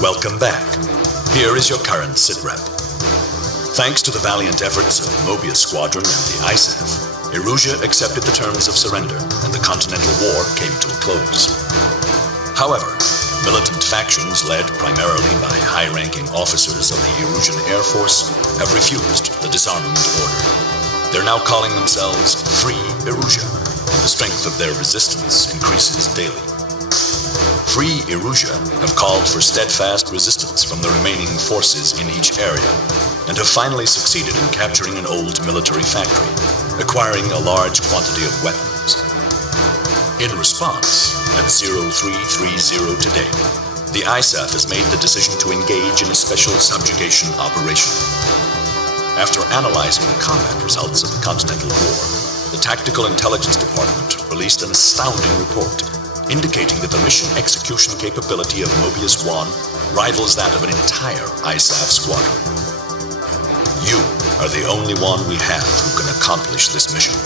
Welcome back. Here is your current sitrep. Thanks to the valiant efforts of Mobius Squadron and the ISAF, Erusia accepted the terms of surrender and the Continental War came to a close. However, militant factions led primarily by high-ranking officers of the Erusian Air Force have refused the disarmament order. They're now calling themselves Free Erusia, and the strength of their resistance increases daily. Free Erusia have called for steadfast resistance from the remaining forces in each area, and have finally succeeded in capturing an old military factory, acquiring a large quantity of weapons. In response, at 0330 today, the ISAF has made the decision to engage in a special subjugation operation. After analyzing the combat results of the Continental War, the Tactical Intelligence Department released an astounding report indicating that the mission execution capability of Mobius 1 rivals that of an entire ISAF squadron. You are the only one we have who can accomplish this mission.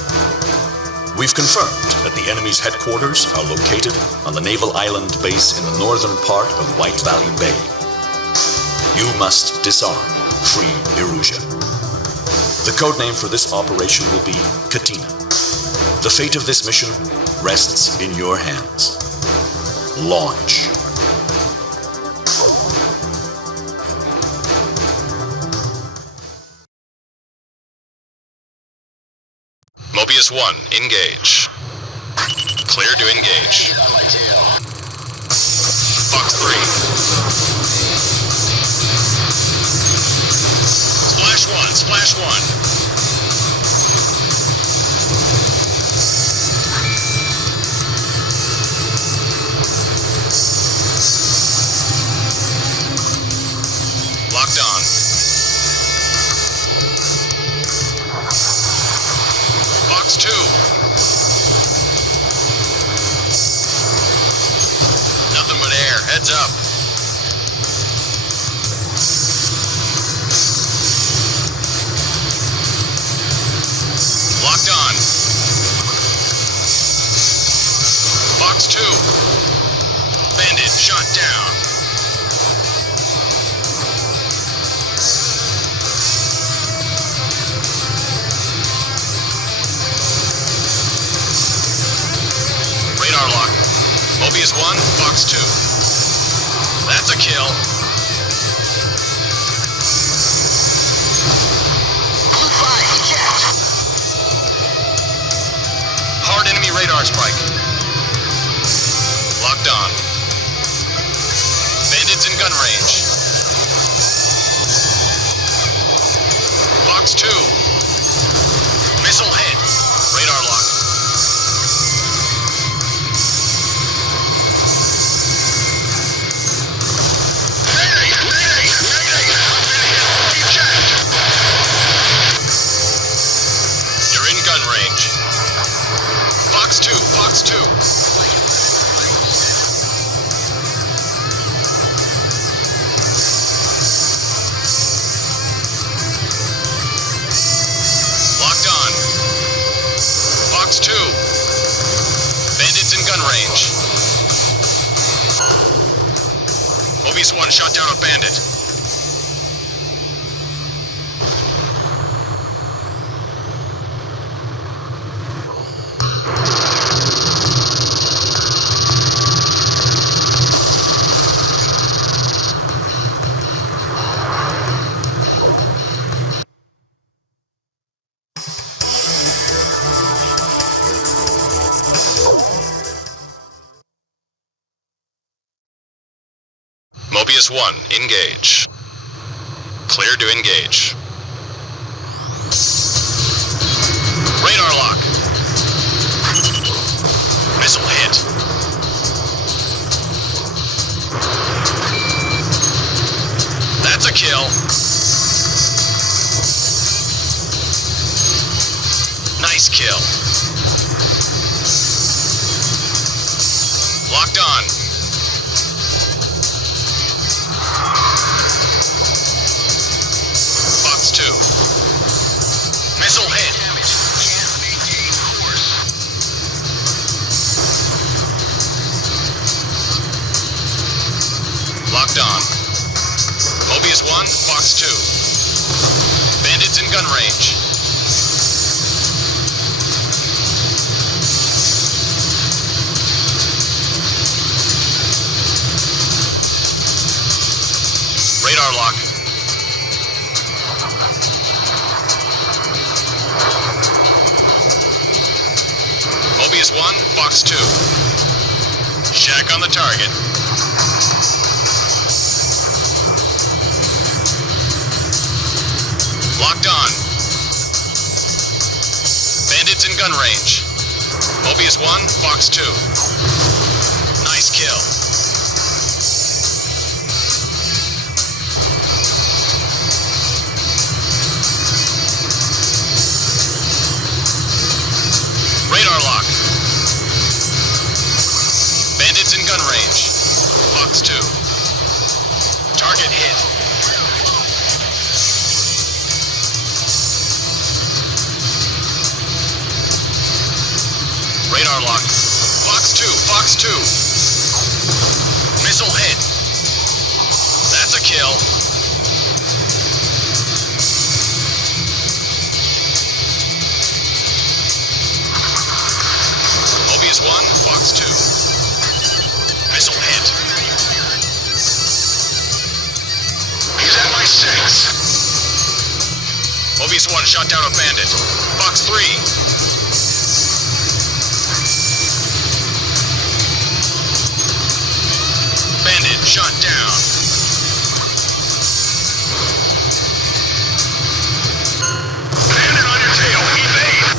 We've confirmed that the enemy's headquarters are located on the Naval Island base in the northern part of White Valley Bay. You must disarm Free Erusia. The codename for this operation will be Katina. The fate of this mission rests in your hands. Launch. Mobius 1, engage. Clear to engage. Fox 3. Splash 1, Splash 1. Locked on. Fox 2. Nothing but air. Heads up. Locked on. Fox 2. Bandit shot down. Radar lock. Mobius 1, Fox 2. That's a kill. Blue 5, checked. Hard enemy radar strike. Locked on. Bandits in gun range. Fox 2. Missile hit. Radar lock. You're in gun range. Fox 2, Fox 2. Locked on. Fox 2. Bandits in gun range. Mobius 1 shot down a bandit. Mobius 1, engage. Clear to engage. Radar lock. Missile hit. That's a kill. Nice kill. Locked on. Fox 2. Missile hit. Locked on. 1, Fox 2. Bandits in gun range. Radar lock. Mobius 1, Fox 2. Shack on the target. Locked on. Bandits in gun range. Mobius 1, Fox 2. Nice kill. Radar lock. Bandits in gun range. Fox 2. Target hit. Radar lock. Fox 2, Fox 2. Missile hit. That's a kill. Mobius 1, Fox 2. Missile hit. He's at my 6. Mobius 1 shot down a bandit. Fox 3. Bandit shot down. Bandit on your tail. Evade.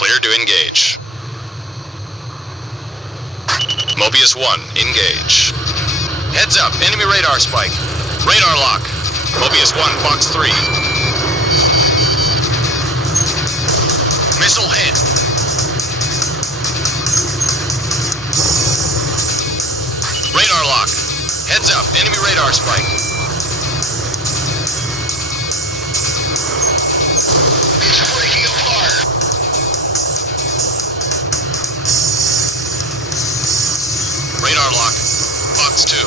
Clear to engage. Mobius 1, engage. Heads up, enemy radar spike. Radar lock. Mobius 1, Fox 3. Missile hit. Radar lock. Heads up, enemy radar spike. It's breaking apart. Radar lock. Fox 2.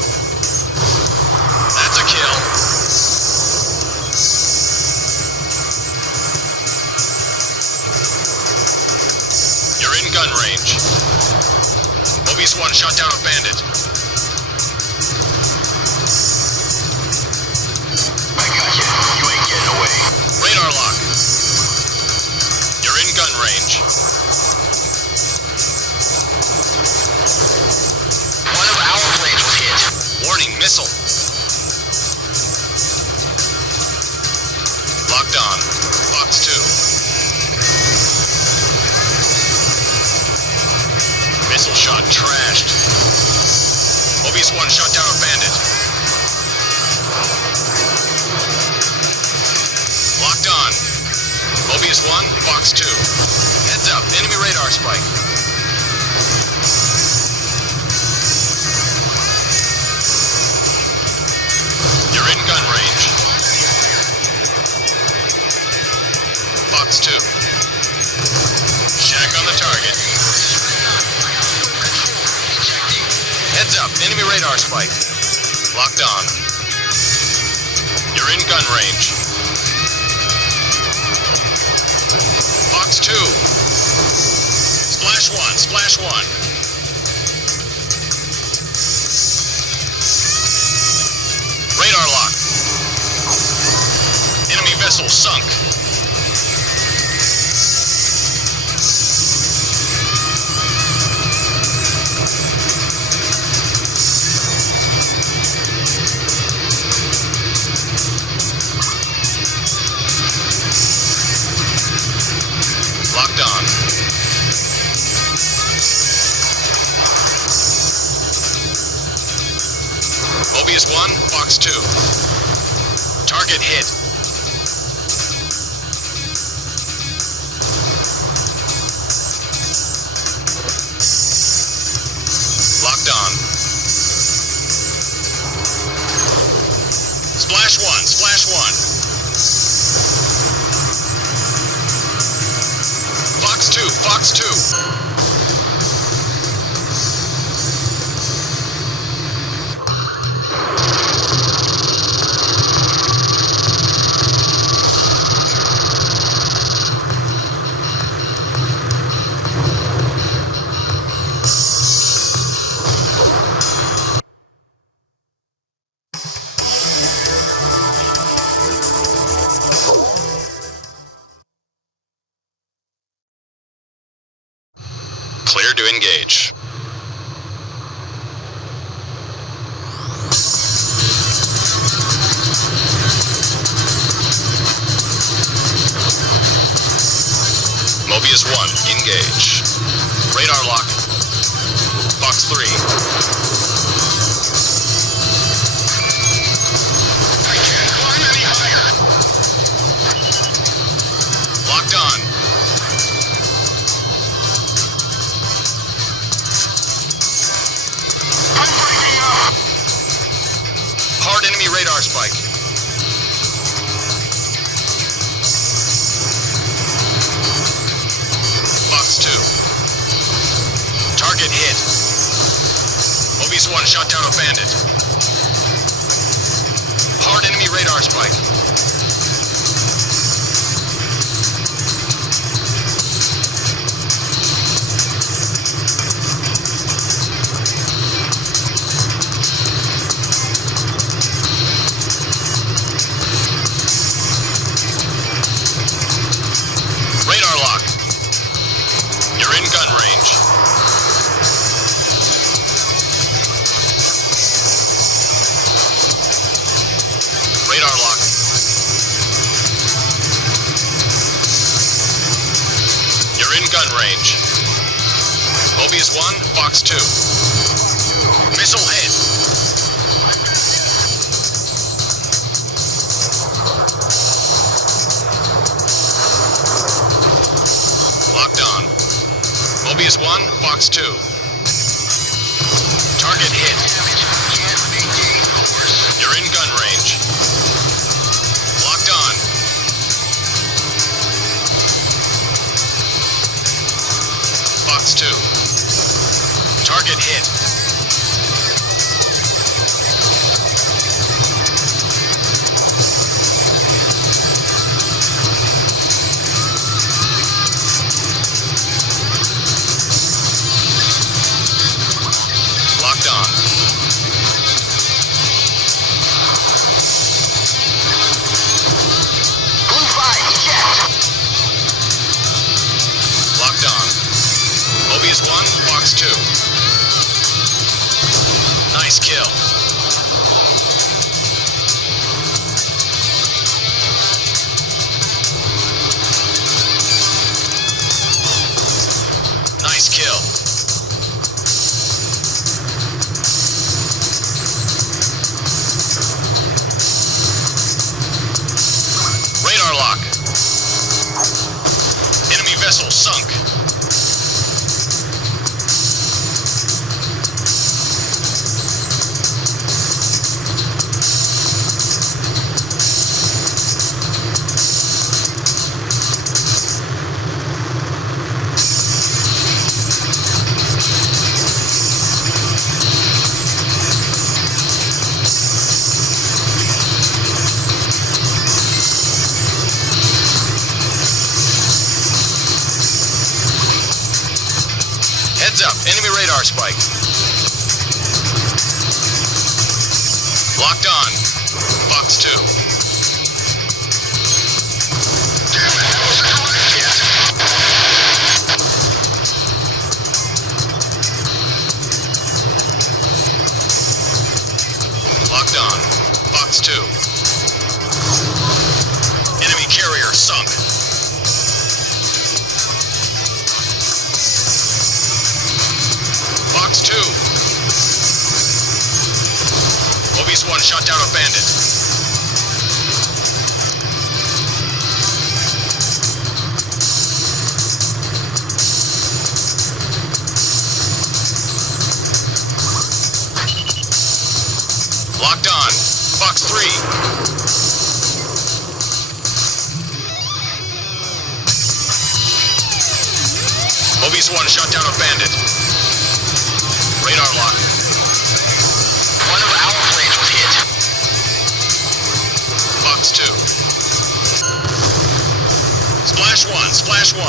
That's a kill. You're in gun range. Mobius 1 shot down a bandit. I got you. You ain't getting away. Radar lock. You're in gun range. One of our planes was hit. Warning, missile. Locked on. Fox 2. Missile shot trashed. Mobius 1 shot down a bandit. Locked on. Mobius 1, Fox 2. Heads up, enemy radar spike. You're in gun range. Fox 2. Shack on the target. Heads up, enemy radar spike. Locked on. You're in gun range. Fox 2. Splash 1, Splash 1. Radar lock. Enemy vessel sunk. Locked on. Mobius 1, Fox 2. Target hit. Locked on. Splash 1, Splash 1. Fox 2, Fox 2. Clear to engage. Mobius 1, engage. Radar lock. Fox 3. I can't climb any higher. Locked on. Hard enemy radar spike. Fox 2. Target hit. Mobius 1 shot down a bandit. Hard enemy radar spike. Radar lock. You're in gun range. Radar lock. You're in gun range. Mobius 1, Fox 2. Missile hit. Locked on. Mobius 1, Fox 2. Target hit. You're in gun range. Locked on. Fox 2. Target hit. Locked on. Blue 5, eject. Locked on. Mobius 1, Fox 2. Nice kill. Nice kill. Radar lock. Enemy vessel sunk. Heads up, enemy radar spike. Locked on. Fox 2. Damn it, that wasn't correct yet. Locked on. Fox 2. Enemy carrier sunk. Fox 2. Mobius 1 shot down a bandit. Locked on. Fox 3. Mobius 1 shot down a bandit. Radar lock. One of our planes was hit. Fox 2. Splash 1. Splash 1.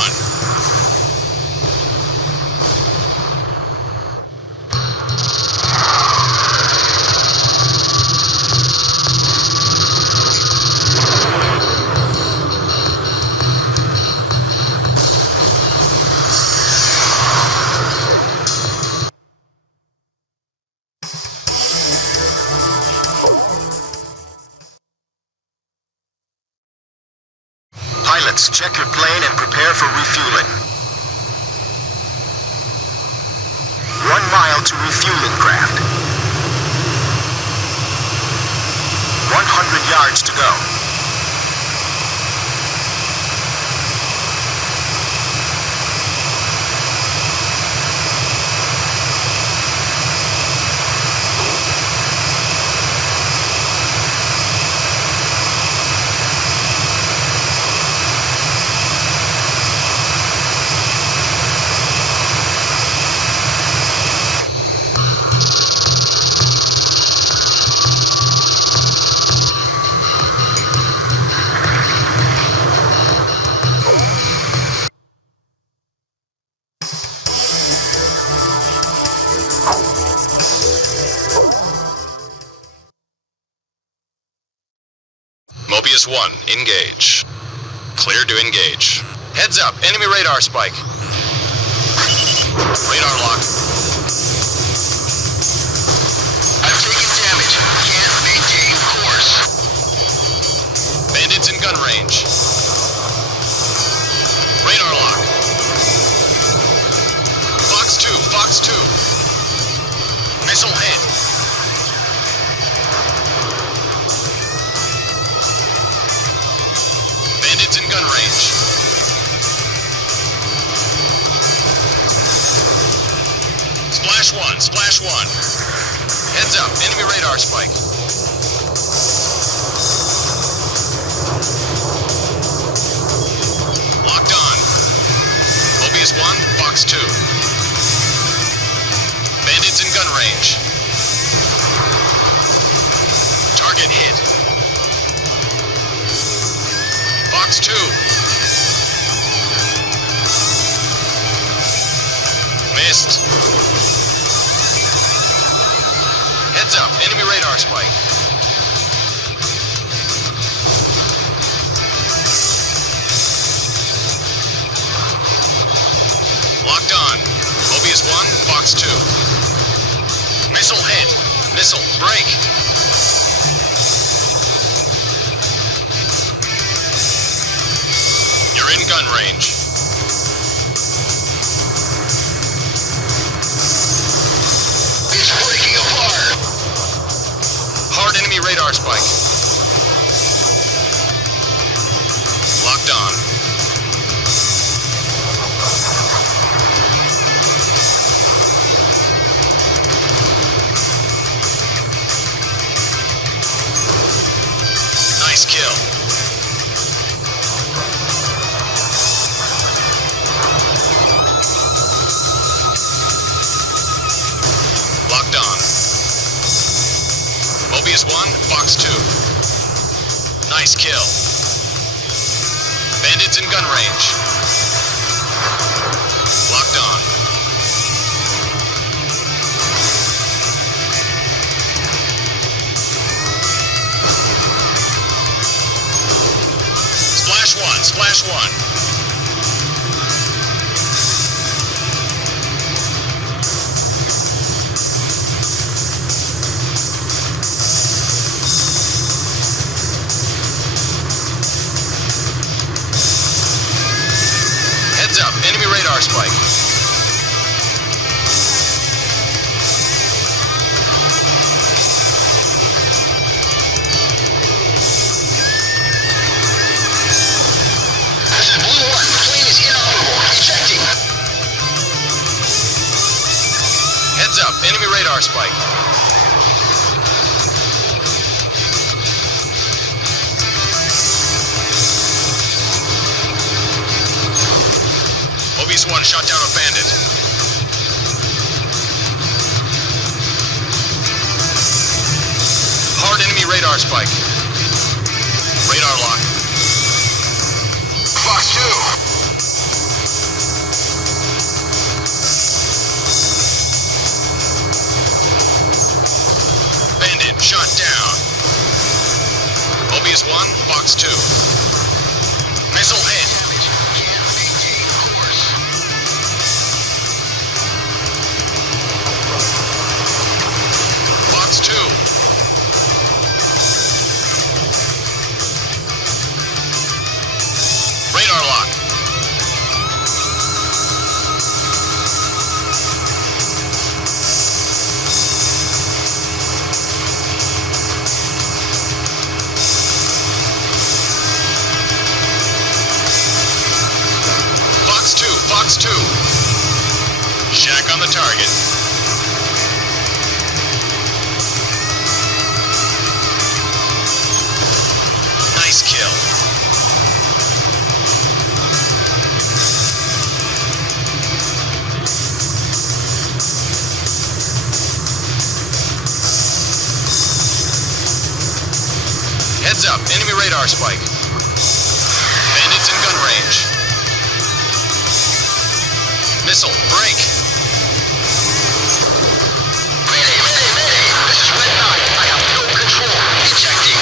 Pilots, check your plane and prepare for refueling. 1 mile to refueling craft. 100 yards to go. Mobius 1, engage. Clear to engage. Heads up, enemy radar spike. Radar lock. I've taken damage. Can't maintain course. Bandits in gun range. Radar lock. Fox 2, Fox 2. Missile hit. Bandits in gun range. Splash 1, Splash 1. Heads up, enemy radar spike. Locked on. Mobius 1, Fox 2. Bandits in gun range. Target hit. Fox 2. Missed. Heads up, enemy radar spike. Locked on. Mobius 1, Fox 2. Missile hit. Missile, break. You're in gun range. It's breaking apart. Hard enemy radar spike. Locked on. Nice kill. Locked on. Mobius 1, Fox 2. Nice kill. Bandits in gun range. Locked on. Splash 1, Splash 1. Heads up, enemy radar spike. Heads up, enemy radar spike. Mobius 1 shot down a bandit. Hard enemy radar spike. Radar lock. Fox 2. Bandit shot down. Mobius 1, Fox 2. Missile hit. Fox 2. Radar lock. Fox 2. Shack on the target. Nice kill. Heads up, enemy radar spike. Bandits in gun range. Missile, break! Mayday, mayday, mayday! This is Red 9. I have no control. Ejecting.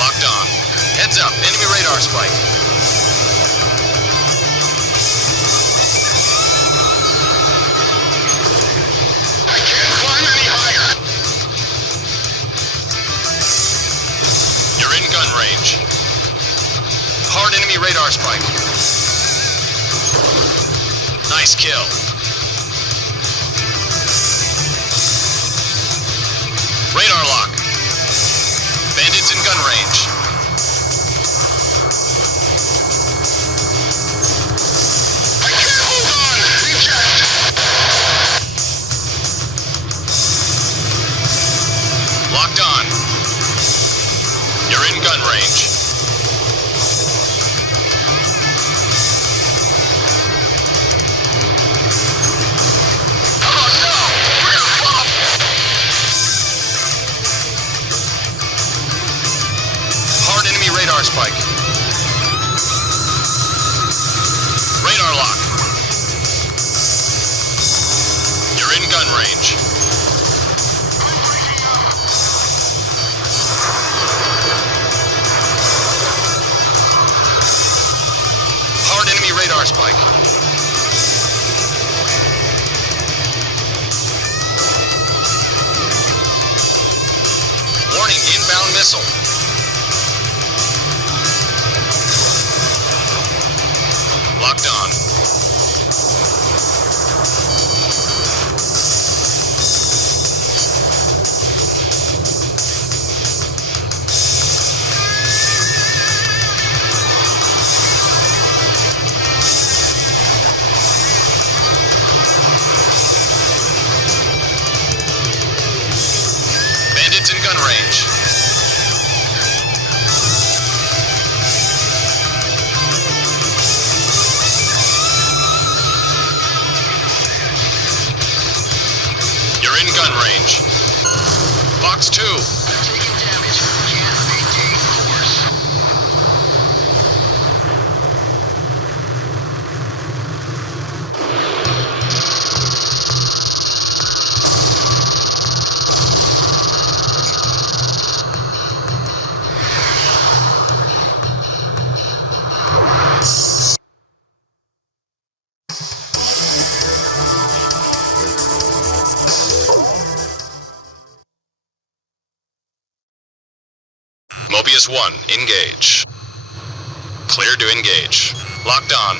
Locked on. Heads up, enemy radar spike. I can't climb any higher. You're in gun range. Hard enemy radar spike. Nice kill. Radar lock. Bandits in gun range. I can't hold on. Eject. Locked on. You're in gun range. Radar spike. Radar lock. You're in gun range. Hard enemy radar spike. Warning, inbound missile. Locked on. Bandits in gun range. Gun range. Fox 2. Taking damage. Can't maintain course. Mobius 1, engage. Clear to engage. Locked on.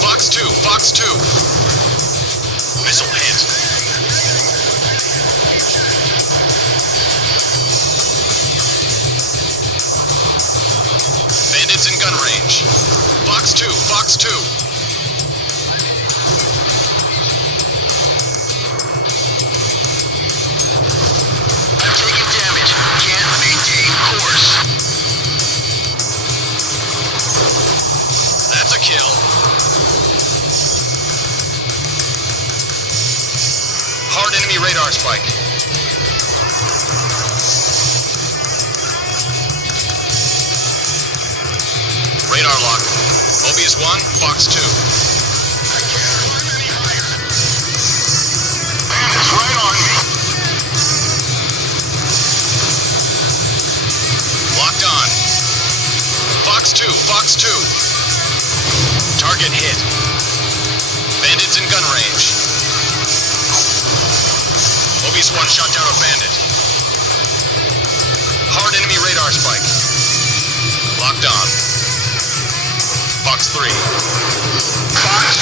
Fox 2, Fox 2. Missile hit. Fox 2, Fox 2. I'm taking damage. Can't maintain course. That's a kill. Hard enemy radar spike. Radar lock. Mobius 1, Fox 2. I can't climb any higher. Bandits right on me. Locked on. Fox 2, Fox 2. Target hit. Bandits in gun range. Mobius 1 shot down a bandit. Hard enemy radar spike. Locked on. Fox 3. Fox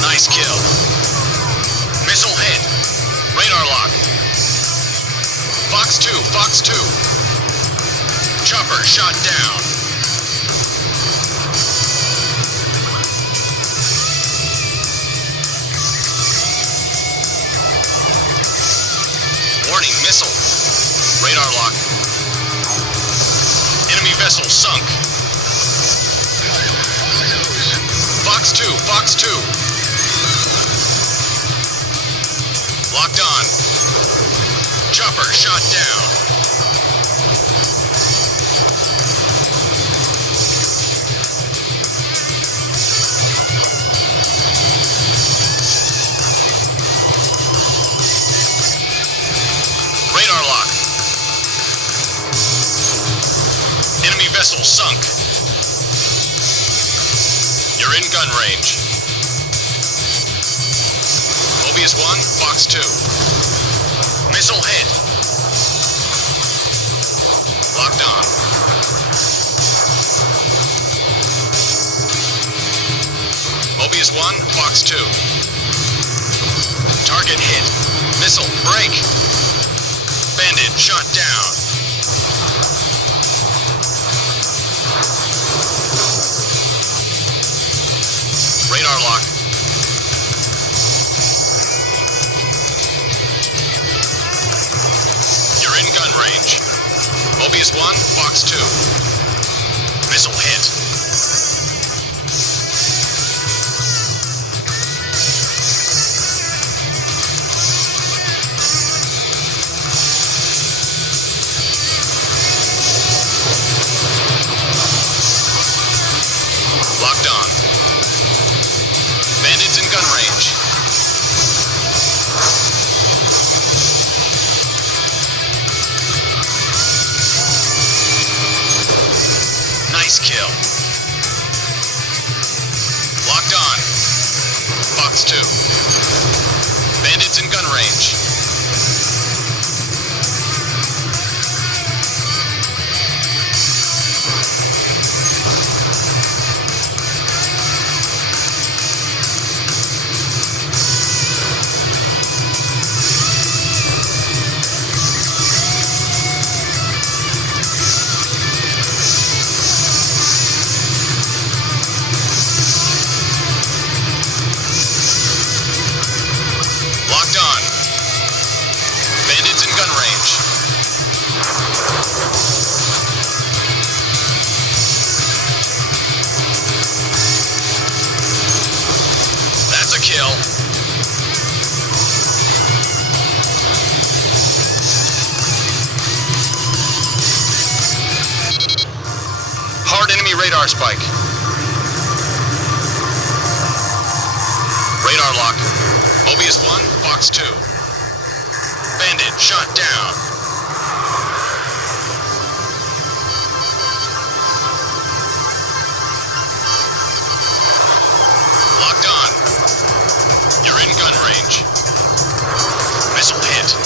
2. Nice kill. Missile hit. Radar lock. Fox 2, Fox 2. Chopper shot down. Warning, missile. Radar lock. Enemy vessel sunk. Fox 2, Fox 2. Locked on. Chopper shot down. Radar lock. Enemy vessel sunk. You're in gun range. Mobius 1, Fox 2. Missile hit. Locked on. Mobius 1, Fox 2. Target hit. Missile break. Bandit shot down. Radar lock. You're in gun range. Mobius 1, Fox 2. Missile hit. Locked on. Bandits in gun range. Nice kill. Locked on. Fox 2. Bandits in gun range. Locked on. Bandits in gun range. That's a kill. Hard enemy radar spike. Radar lock. Mobius 1, Fox 2. Bandit shot down. Locked on. You're in gun range. Missile hit.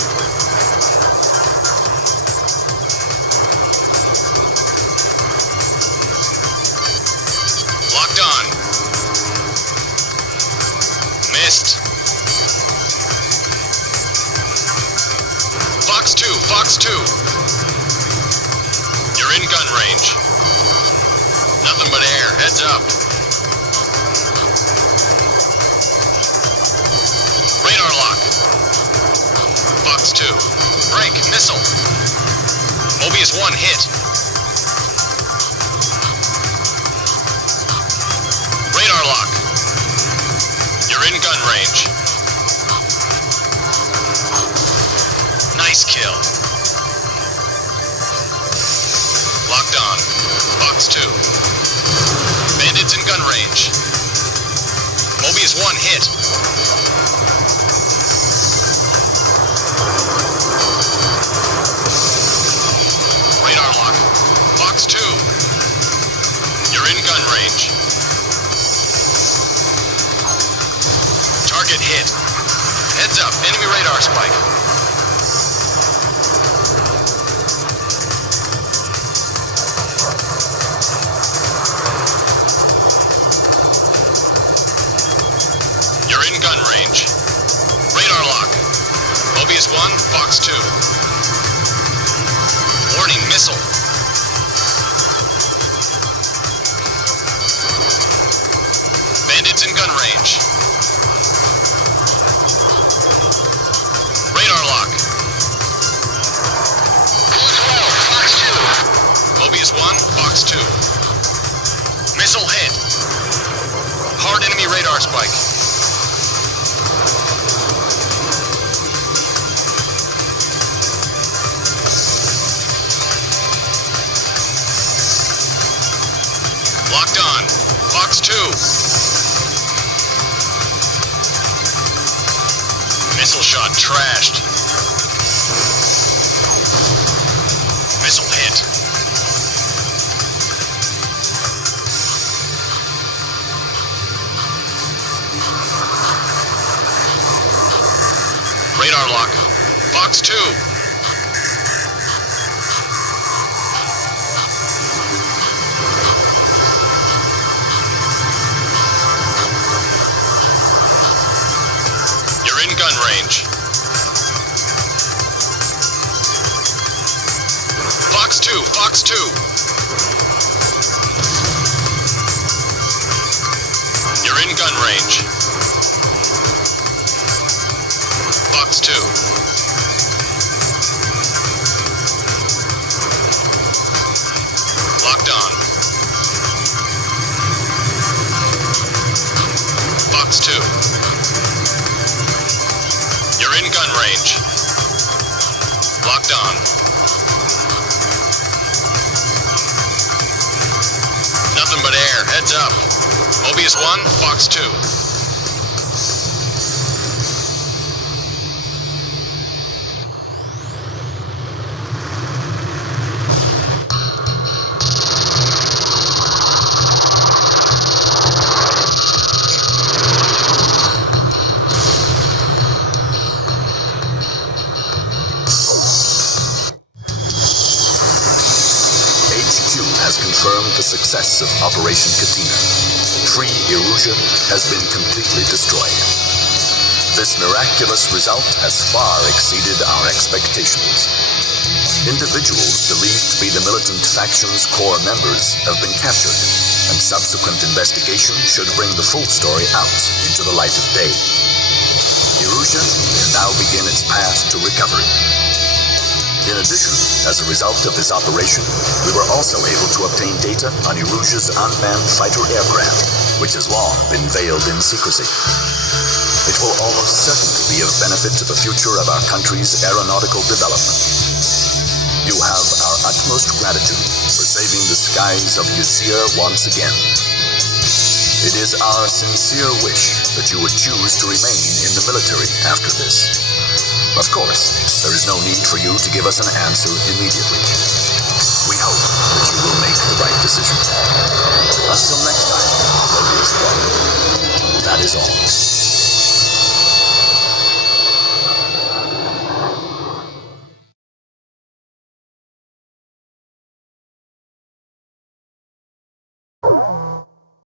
Locked on. Missed. Fox 2, Fox 2. gun range. Nothing but air. Heads up. Radar lock. Fox 2. Break. Missile. Mobius 1 hit. Radar lock. You're in gun range. Nice kill. Locked on. Fox 2. Bandits in gun range. Mobius 1 hit. Radar lock. Fox 2. You're in gun range. Target hit. Heads up. Enemy radar spike. You're in gun range. Radar lock. Mobius 1, Fox 2. Warning, missile. Bandits in gun range. Radar lock. Blue 12, Fox 2. Mobius 1, Fox 2. Missile hit. Hard enemy radar spike. Locked on. Fox 2. Missile shot trashed. Missile hit. Radar lock. Fox 2. You're in gun range. Fox 2, Fox 2. You're in gun range. Fox 2. Locked on. Fox 2. You're in gun range. Locked on. Nothing but air. Heads up. Mobius 1, Fox 2. Has confirmed the success of Operation Katina. Free Erusia has been completely destroyed. This miraculous result has far exceeded our expectations. Individuals believed to be the militant faction's core members have been captured, and subsequent investigation should bring the full story out into the light of day. Erusia can now begin its path to recovery. In addition, as a result of this operation, we were also able to obtain data on Erusia's unmanned fighter aircraft, which has long been veiled in secrecy. It will almost certainly be of benefit to the future of our country's aeronautical development. You have our utmost gratitude for saving the skies of Usea once again. It is our sincere wish that you would choose to remain in the military after this. Of course, there is no need for you to give us an answer immediately.